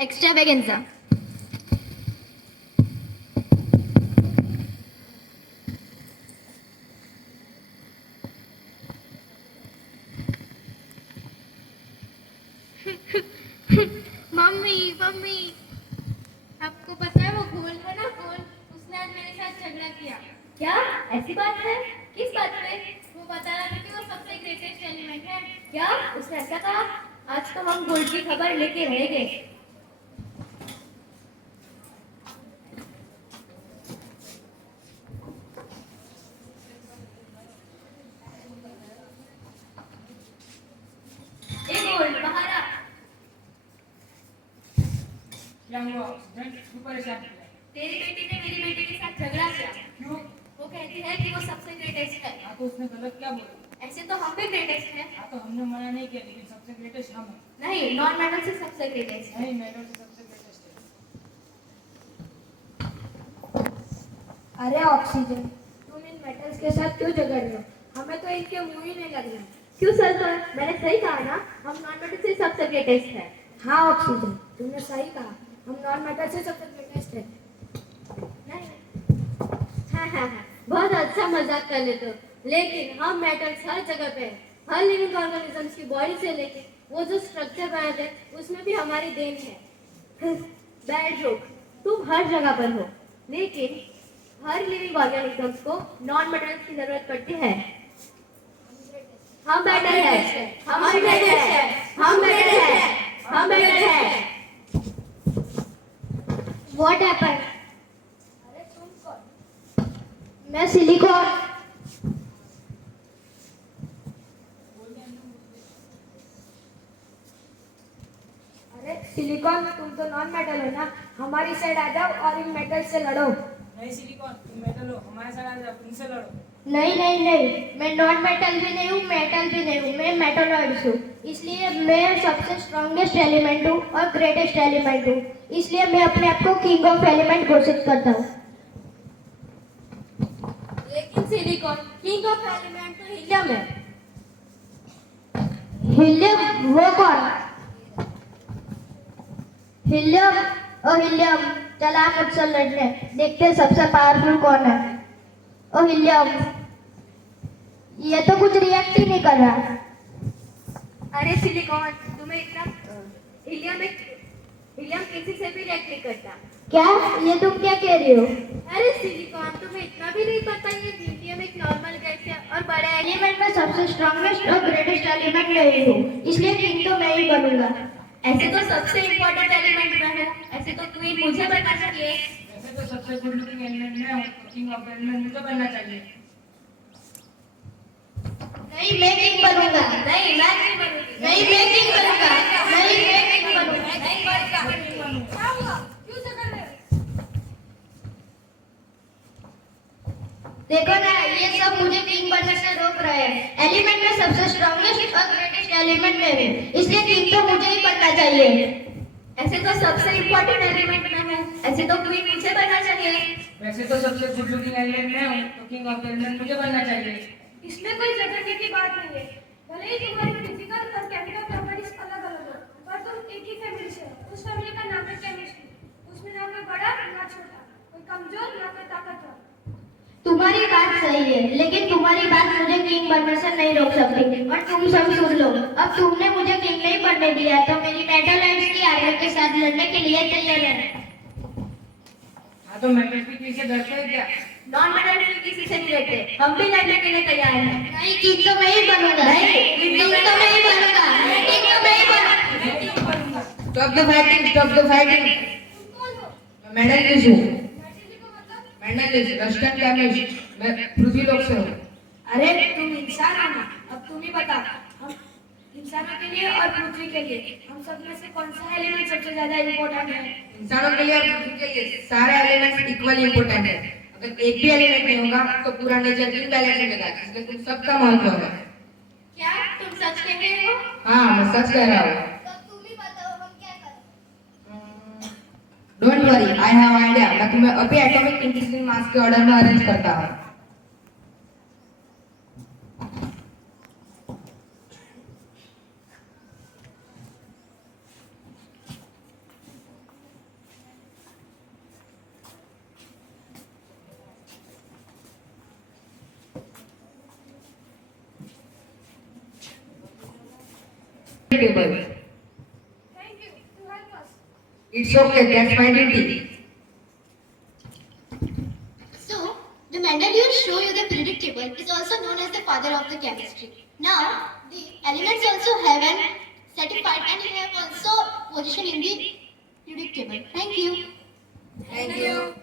Extravaganza. Mummy mummy, आपको पता है वो गोल है ना, गोल, उसने आज मेरे साथ झगड़ा किया। क्या ऐसी बात है? किस बात पे? वो बता रहा था कि वो सबसे ग्रेटेस्ट एलिमेंट है। क्या उसने ऐसा कहा? आज तो हम गोल्ड की खबर लेके रहेंगे। ए गोल्ड, बाहर आ। क्या हुआ? क्यों परेशान किया? तेरी बेटी ने मेरी बेटी के साथ झगड़ा किया। क्यों? वो कहती है कि वो सबसे ग्रेटेस्ट है। हाँ तो उसने गलत क्या बोला? ऐसे तो हम भी ग्रेटेस्ट हैं। हाँ तो हमने मना नहीं किया, लेकिन सबसे ग्रेटेस्ट हम हैं। नहीं, नॉन मेटल से सबसे ग्रेटेस्ट है। नहीं, मेटल से सबसे ग्रेटेस्ट है। अरे ऑक्सीजन, तुम इन मेटल्स के साथ क्यों झगड़ रहे हो? हमें तो इनके मुंह ही नहीं लग रहे। क्यों सल्फर? मैंने सही कहा ना, हम नॉन मेटल से सबसे ग्रेटेस्ट है। हाँ ऑक्सीजन, तुमने सही कहा, हम नॉन मेटल से सबसे ग्रेटेस्ट है। हाँ, बहुत अच्छा मजाक कर लेते हो, लेकिन हम मेटल्स हर जगह पे हैं। हर लिविंग ऑर्गेनिजम्स की बॉडी से लेके वो जो स्ट्रक्चर बनाते हैं उसमें भी हमारी देन है। बैड जोक, तुम हर जगह पर हो, लेकिन हर लिविंग ऑर्गेनिजम्स को नॉन मेटल्स की जरूरत पड़ती है। हम मेटल है, हम मेटल है, हम मेटल है, हम मेटल है। What happened? अरे तुम कौन? मैं सिलिकॉन। अरे सिलिकॉन, तुम तो नॉन मेटल हो ना, हमारी साइड आ जाओ और इन मेटल से लड़ो। नहीं सिलिकॉन, तुम मेटल हो, हमारे साथ आ जाओ, तुमसे लड़ो। नहीं नहीं नहीं, मैं नॉन मेटल भी नहीं हूँ, मेटल भी नहीं हूँ, मैं मेटलॉइड्स हूँ। इसलिए मैं सबसे स्ट्रॉन्गेस्ट एलिमेंट हूँ और ग्रेटेस्ट एलिमेंट हूँ। इसलिए मैं अपने आप को किंग ऑफ एलिमेंट घोषित करता हूँ। लेकिन सिलिकॉन, किंग ऑफ एलिमेंट तो हीलियम है। हीलियम? वो कौन? हीलियम? ओ हीलियम, चला मुझसे लड़ने, देखते हैं सबसे पावरफुल कौन है। ओ हीलियम, ये तो कुछ रिएक्ट ही नहीं कर रहा। अरे सिलिकॉन, तुम्हें इतना हीलियम किसी से भी रिएक्ट नहीं करता। क्या? ये तुम क्या कह रही हो? अरे सिलिकॉन, तुम्हें इतना भी नहीं पता ये हीलियम एक नॉर्मल गैस है और बड़ा एलिमेंट में सबसे स्ट्रॉन्गेस्ट और ग्रेटेस्ट एलिमेंट मैं ही हूँ, इसलिए किंग तो मैं ही बनूंगा। ऐसे तो सबसे इम्पोर्टेंट एलिमेंट मैं हूँ, ऐसे तो क्वीन मुझे बनना चाहिए। वैसे तो सबसे गुड लुकिंग एलिमेंट मैं हूँ, तो किंग ऑफ एलिमेंट मुझे बनना चाहिए। नहीं, मैं किंग बनूंगा। नहीं, मैं नहीं बनूंगी। नहीं, मैं किंग बनूंगा। नहीं, मैं किंग बनूंगा। नहीं बनूंगा। क्या हुआ? क्यों झगड़ रहे हो? देखो ना, ये सब मुझे किंग बनने से रोक रहे हैं। एलिमेंट में सबसे स्ट्रॉन्गेस्ट और ग्रेटेस्ट एलिमेंट मैं हूँ, इसलिए किंग तो मुझे ही बनना चाहिए। ऐसे तो सबसे इम्पोर्टेंट एलिमेंट मैं हूँ, ऐसे तो क्वीन मुझे बनना चाहिए। वैसे तो सबसे गुड लुकिंग एलिमेंट मैं हूँ, तो किंग ऑफ एलिमेंट मुझे बनना चाहिए। इसमें कोई झगड़ने की बात नहीं है। भले ही तुम्हारी फिजिकल और केमिकल प्रॉपर्टीज अलग अलग हो, पर तुम एक ही फैमिली से हो। उस फैमिली का नाम है केमिस्ट्री। उसमें ना कोई बड़ा ना छोटा, कोई कमजोर ना कोई ताकतवर। तुम्हारी बात सही है, लेकिन तुम्हारी बात मुझे किंग बनने से नहीं रोक सकती। और तुम सब सुन लो, अब तुमने मुझे किंग नहीं बनने दिया, तो मेरी मेटलॉइड्स की आर्मी के साथ लड़ने के लिए तैयार है। हाँ तो मेटल की किसी से डरते हैं क्या? नॉन मेटल किसी से नहीं डरते, हम भी लड़ने के लिए तैयार हैं। नहीं, किंग तो मैं ही बनूंगा। नहीं, किंग तो मैं ही बनूंगा। किंग तो मैं ही बनूंगा। Stop the fighting, stop the fighting. तुम कौन हो? मैं मेडलिस्ट हूँ। मैजिक का मतलब? मेडलिस्ट, रस्टन कैमिस्ट, मैं पृथ्वी लोक से हूँ। अरे तुम इंसान हो ना, अब तुम ही बता, हम इंसानों के लिए और पृथ्वी के लिए हम सब में से कौन सा एलिमेंट सबसे ज्यादा इम्पोर्टेंट है? इंसानों के लिए और पृथ्वी के लिए सारे एलिमेंट्स इक्वली इंपॉर्टेंट है। अगर एक भी एलिमेंट नहीं होगा तो पूरा नेचर इनबैलेंस हो जाएगा, इसलिए तुम सबका महत्व है। क्या तुम सच कह रहे हो? हाँ मैं सच कह रहा हूँ। तो तुम ही बताओ हम क्या करें। Don't worry, I have idea. मैं तुम्हें अभी एटॉमिक इंक्रीजिंग मास के ऑर्डर में अरेंज करता हूँ। table. Thank you to help us. It's okay, that's my duty. So, the Mendeleev show you the periodic table is also known as the father of the chemistry. Now, the elements also have an certified and have also position in the periodic table. Thank you. Thank you.